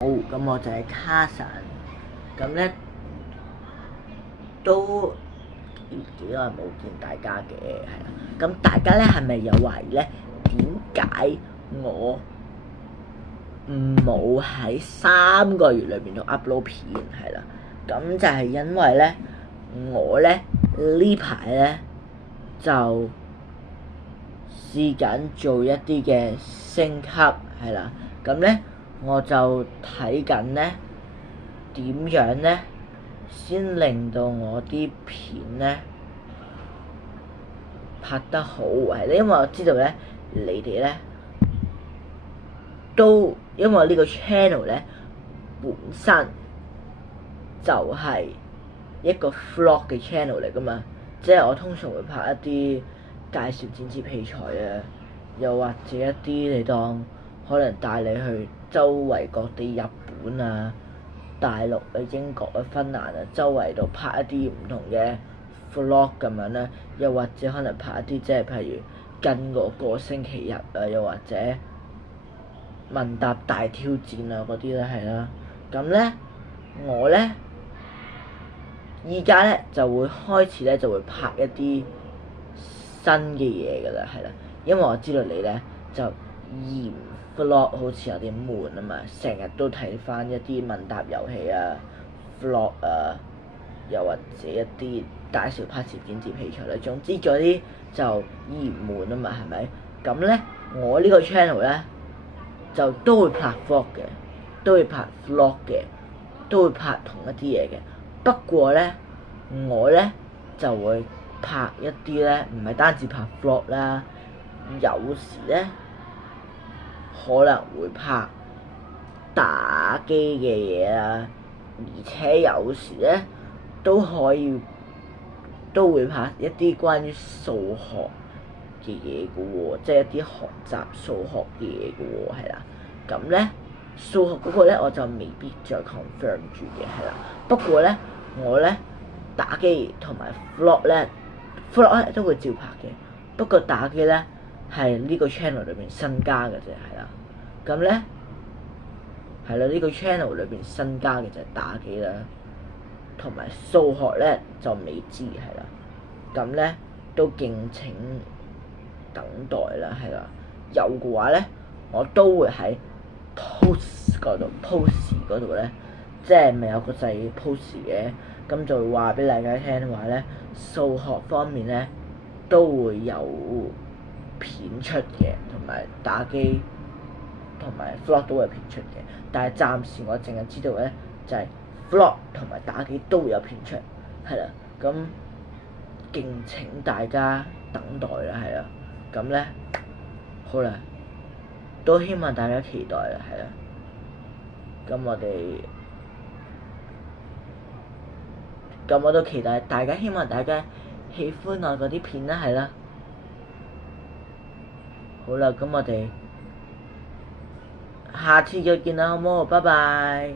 好，咁我就係卡神，咁咧都幾耐冇見大家嘅，係啦。咁大家咧係咪有懷疑咧？點解我冇喺3個月裏邊度 upload 片？係啦，咁就係因為咧，我咧呢排咧就試緊做一啲嘅升級，係啦，咁咧我就睇緊咧點樣咧先令到我啲片咧拍得好，係咧，因為我知道咧你哋咧都因為呢個 channel 咧本身就係一個 vlog 嘅 channel 嚟噶嘛，即係我通常會拍一啲介紹剪接器材啊，又或者一啲你當可能帶你去周圍各地日本啊、大陸啊、英國啊、芬蘭啊，周圍度拍一啲唔同嘅 vlog 咁樣啦，又或者可能拍一啲即係譬如跟個星期日啊，又或者問答大挑戰啊嗰啲咧係啦，咁咧我咧依家咧就會開始咧就會拍一啲新嘅嘢㗎啦，係啦，因為我知道你咧就嫌 vlog 好似有啲悶啊嘛，成日都睇翻一啲問答遊戲啊、vlog 啊，又或者一啲介紹拍攝剪接器材啦，總之嗰啲就嫌悶啊嘛，係咪？咁咧我呢個 channel 咧就都會拍 vlog 嘅，都會拍 vlog 嘅，都會拍同一啲嘢嘅。不過咧，我咧就會拍一啲咧，唔係單止拍 vlog 啦，有時咧可能會拍打機嘅嘢啦，而且有時咧都會拍一啲關於數學嘅嘢嘅喎，即係一啲學習數學嘅嘢嘅喎，係啦。咁咧數學嗰個咧我就未必再 confirm 住嘅，係啦。不過咧我咧打機同埋 vlog 咧都會照拍嘅，不過打機咧係呢個 channel 裏邊新加嘅啫，係啦。咁咧係啦，呢個 channel 裏邊新加嘅就係打機啦，同埋數學咧就未知，係啦。咁咧都敬請等待啦，係啦。有嘅話咧，我都會喺 post 嗰度咧，即係咪有個掣 post 嘅，咁就會話俾大家聽話咧，數學方面咧都會有片出嘅，同埋打機同埋 vlog 都會有片出嘅。但係暫時我淨係知道咧，就係 vlog 同埋打機都會有片出，係啦。咁敬請大家等待啦，係啦。咁咧好啦，都希望大家期待啦，係啦。咁我都期待大家，希望大家喜歡我嗰啲片啦，係啦。好啦，咁我哋下次再見啦，好冇？拜拜。